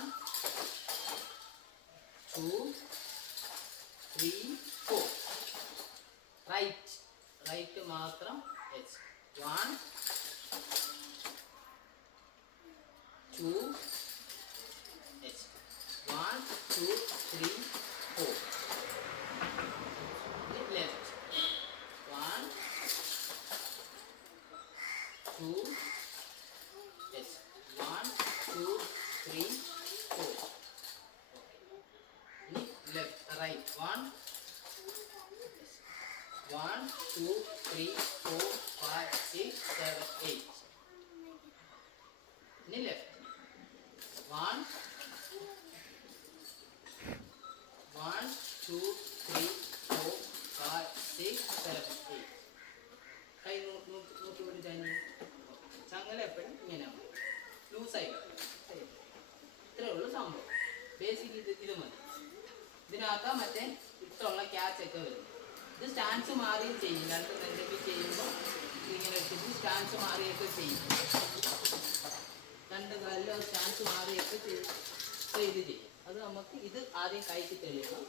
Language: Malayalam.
1 2 3 4 റൈറ്റ് മാത്രം എച്ച് 1 2 എച്ച് 1 2 3 4 ലെഫ്റ്റ് 1 2 എച്ച് 1 2 3 4 ഇനി ലെഫ്റ്റ് റൈറ്റ് 1 1 2 3 4 5 6 7 8 ഇനി ലെഫ്റ്റ് 1 1 2 3 4 5 6 7 8 കൈ നോക്കി പിടിച്ചാൽ ചങ്ങല എപ്പോഴും ഇങ്ങനെ ലൂസായി ഇത്രയേ ഉള്ളൂ സംഭവം. ബേസിക് ഇത് മതി. ഇതിനകത്ത് മറ്റേ ഇത്രയുള്ള ക്യാച്ചൊക്കെ വരും. ഇത് സ്റ്റാൻസ് മാറിയും ചെയ്യും. രണ്ട് എന്തെങ്കിലും ചെയ്യുമ്പോൾ ഇങ്ങനെ വെച്ചിട്ട് സ്റ്റാൻസ് മാറിയൊക്കെ ചെയ്യും. രണ്ട് കാലിലോ സ്റ്റാൻസ് മാറിയൊക്കെ ചെയ്ത് ചെയ്യും. അത് നമുക്ക് ഇത് ആദ്യം കൈക്ക് തെളിയണം.